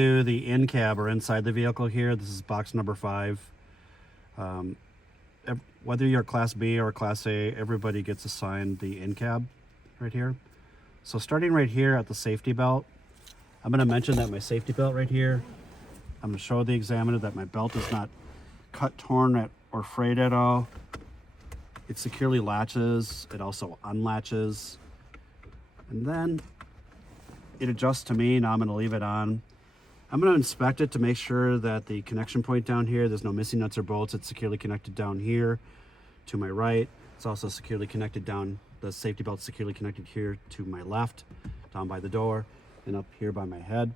To the in cab or inside the vehicle here. This is box number 5. Whether you're Class B or Class A, everybody gets assigned the in cab right here. So starting right here at the safety belt, I'm going to mention that my safety belt right here, I'm going to show the examiner that my belt is not cut, torn, or frayed at all. It securely latches. It also unlatches. And then it adjusts to me. Now I'm going to leave it on. I'm going to inspect it to make sure that the connection point down here, there's no missing nuts or bolts. It's securely connected down here to my right. It's also securely connected down, the safety belt's securely connected here to my left, down by the door, and up here by my head.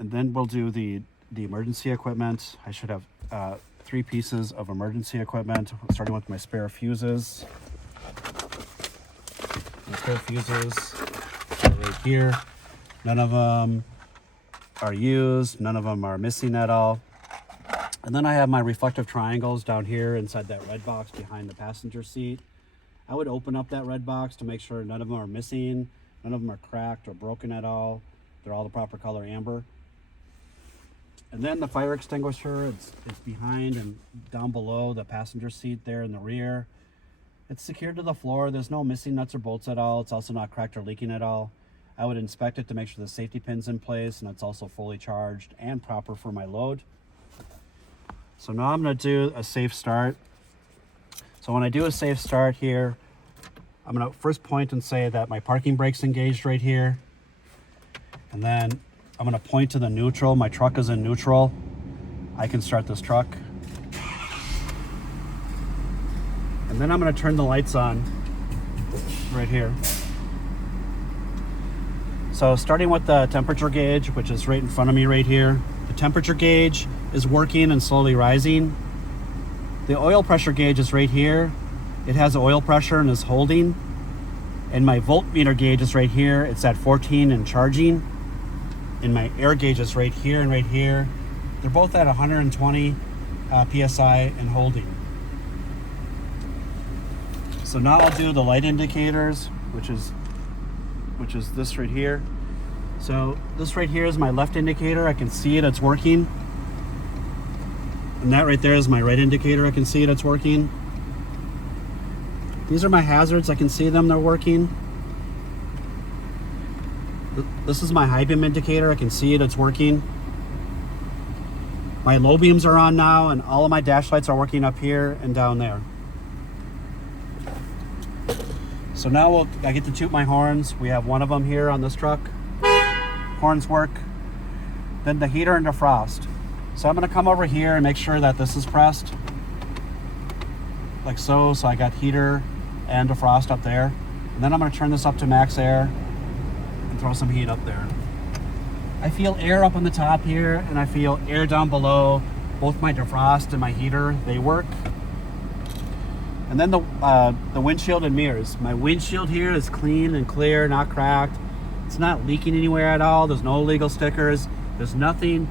And then we'll do the emergency equipment. I should have 3 pieces of emergency equipment, starting with my spare fuses. My spare fuses are right here. None of them are used. None of them are missing at all. And then I have my reflective triangles down here inside that red box behind the passenger seat. I would open up that red box to make sure none of them are missing. None of them are cracked or broken at all. They're all the proper color amber. And then the fire extinguisher, it's behind and down below the passenger seat there in the rear. It's secured to the floor. There's no missing nuts or bolts at all. It's also not cracked or leaking at all. I would inspect it to make sure the safety pin's in place and it's also fully charged and proper for my load. So now I'm going to do a safe start. So when I do a safe start here, I'm going to first point and say that my parking brake's engaged right here. And then I'm going to point to the neutral. My truck is in neutral. I can start this truck. And then I'm going to turn the lights on right here. So starting with the temperature gauge, which is right in front of me right here. The temperature gauge is working and slowly rising. The oil pressure gauge is right here. It has oil pressure and is holding. And my voltmeter gauge is right here. It's at 14 and charging. And my air gauge is right here and right here. They're both at 120 PSI and holding. So now I'll do the light indicators, which is this right here. So this right here is my left indicator. I can see it, it's working. And that right there is my right indicator. I can see it, it's working. These are my hazards. I can see them, they're working. This is my high beam indicator. I can see it, it's working. My low beams are on now and all of my dash lights are working up here and down there. So now I get to toot my horns. We have one of them here on this truck. Horns work. Then the heater and defrost. So I'm going to come over here and make sure that this is pressed. Like so. So I got heater and defrost up there. And then I'm going to turn this up to max air and throw some heat up there. I feel air up on the top here and I feel air down below. Both my defrost and my heater, they work. And then the windshield and mirrors. My windshield here is clean and clear, not cracked. It's not leaking anywhere at all. There's no illegal stickers. There's nothing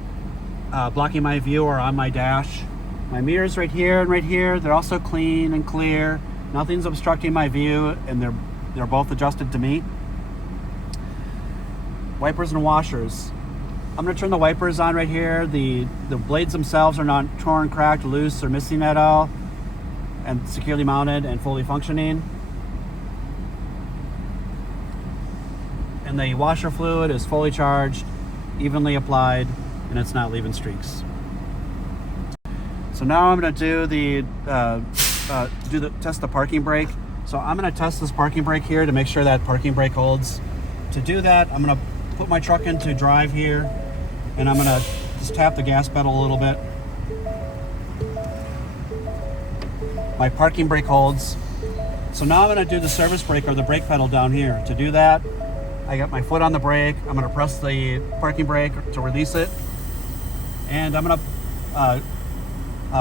blocking my view or on my dash. My mirrors right here and right here, they're also clean and clear. Nothing's obstructing my view and they're both adjusted to me. Wipers and washers. I'm gonna turn the wipers on right here. The blades themselves are not torn, cracked, loose, or missing at all, and securely mounted and fully functioning. And the washer fluid is fully charged, evenly applied, and it's not leaving streaks. So now I'm going to test the parking brake. So I'm going to test this parking brake here to make sure that parking brake holds. To do that, I'm going to put my truck into drive here, and I'm going to just tap the gas pedal a little bit. My parking brake holds. So now I'm going to do the service brake or the brake pedal down here. To do that, I got my foot on the brake. I'm going to press the parking brake to release it. And I'm going to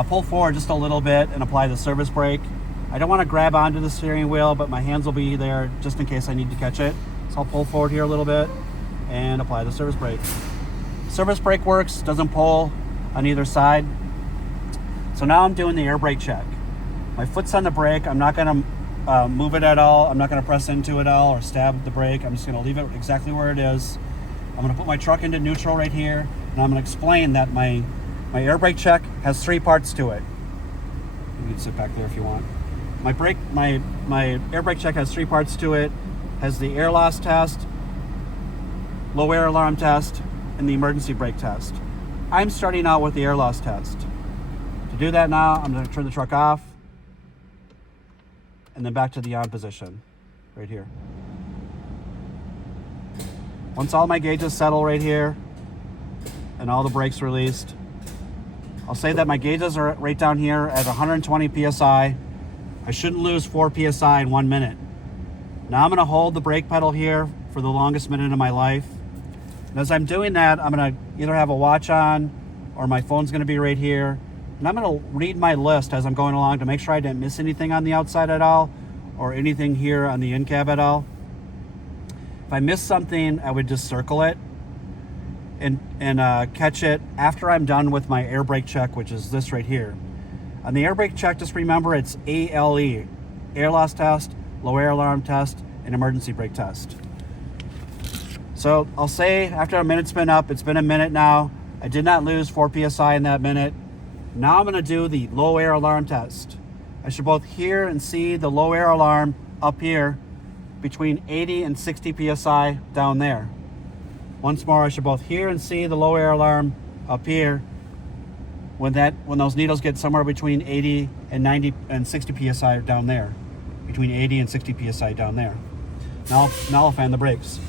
pull forward just a little bit and apply the service brake. I don't want to grab onto the steering wheel, but my hands will be there just in case I need to catch it. So I'll pull forward here a little bit and apply the service brake. Service brake works, doesn't pull on either side. So now I'm doing the air brake check. My foot's on the brake. I'm not going to move it at all. I'm not going to press into it at all or stab the brake. I'm just going to leave it exactly where it is. I'm gonna put my truck into neutral right here, and I'm gonna explain that my air brake check has 3 parts to it. You can sit back there if you want. My air brake check has 3 parts to it. Has the air loss test, low air alarm test, and the emergency brake test. I'm starting out with the air loss test. To do that now, I'm going to turn the truck off and then back to the on position right here. Once all my gauges settle right here and all the brakes released, I'll say that my gauges are right down here at 120 psi. I shouldn't lose 4 psi in 1 minute. Now I'm going to hold the brake pedal here for the longest minute of my life. And as I'm doing that, I'm going to either have a watch on or my phone's going to be right here. And I'm going to read my list as I'm going along to make sure I didn't miss anything on the outside at all or anything here on the in cab at all. If I miss something, I would just circle it and catch it after I'm done with my air brake check, which is this right here. On the air brake check, just remember it's ALE, air loss test, low air alarm test, and emergency brake test. So I'll say after a minute's been up, it's been a minute now. I did not lose 4 psi in that minute. Now I'm going to do the low air alarm test. I should both hear and see the low air alarm up here between 80 and 60 psi down there. Once more, I should both hear and see the low air alarm up here when those needles get somewhere between 80 and 90 and 60 psi down there. Between 80 and 60 psi down there. Now I'll fan the brakes.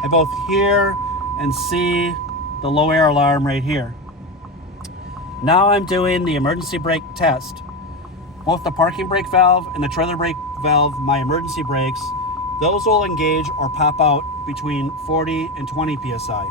I both hear and see the low air alarm right here. Now I'm doing the emergency brake test. Both the parking brake valve and the trailer brake valve, my emergency brakes, those will engage or pop out between 40 and 20 psi.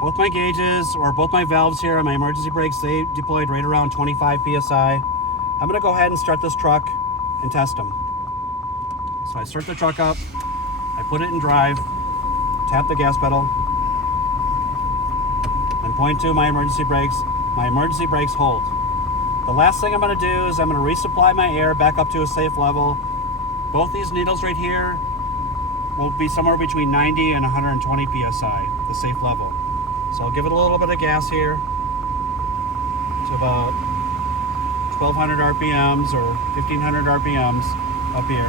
Both my gauges or both my valves here on my emergency brakes, they deployed right around 25 psi. I'm going to go ahead and start this truck and test them. So I start the truck up, I put it in drive, tap the gas pedal, and point to my emergency brakes. My emergency brakes hold. The last thing I'm going to do is I'm going to resupply my air back up to a safe level. Both these needles right here will be somewhere between 90 and 120 psi, the safe level. So I'll give it a little bit of gas here to about 1200 RPMs or 1500 RPMs up here.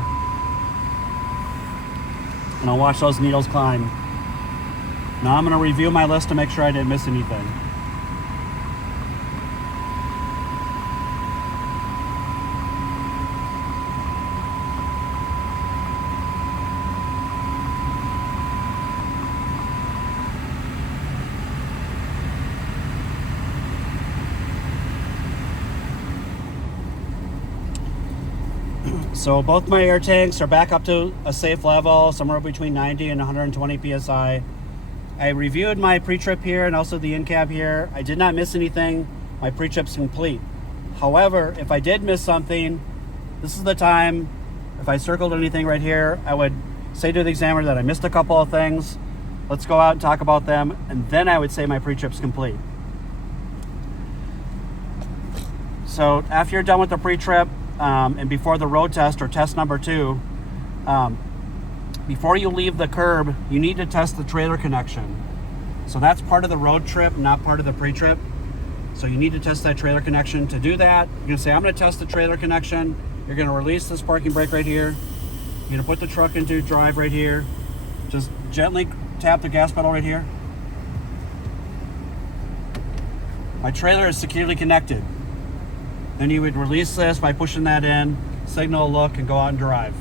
And I'll watch those needles climb. Now I'm going to review my list to make sure I didn't miss anything. So both my air tanks are back up to a safe level, somewhere between 90 and 120 psi. I reviewed my pre-trip here and also the in-cab here. I did not miss anything. My pre-trip's complete. However, if I did miss something, this is the time, if I circled anything right here, I would say to the examiner that I missed a couple of things. Let's go out and talk about them, and then I would say my pre-trip's complete. So after you're done with the pre-trip, and before the road test or test number 2, before you leave the curb, you need to test the trailer connection. So that's part of the road trip, not part of the pre-trip. So you need to test that trailer connection. To do that, you're gonna say, I'm gonna test the trailer connection. You're gonna release this parking brake right here. You're gonna put the truck into drive right here. Just gently tap the gas pedal right here. My trailer is securely connected. Then you would release this by pushing that in, signal a look, and go out and drive.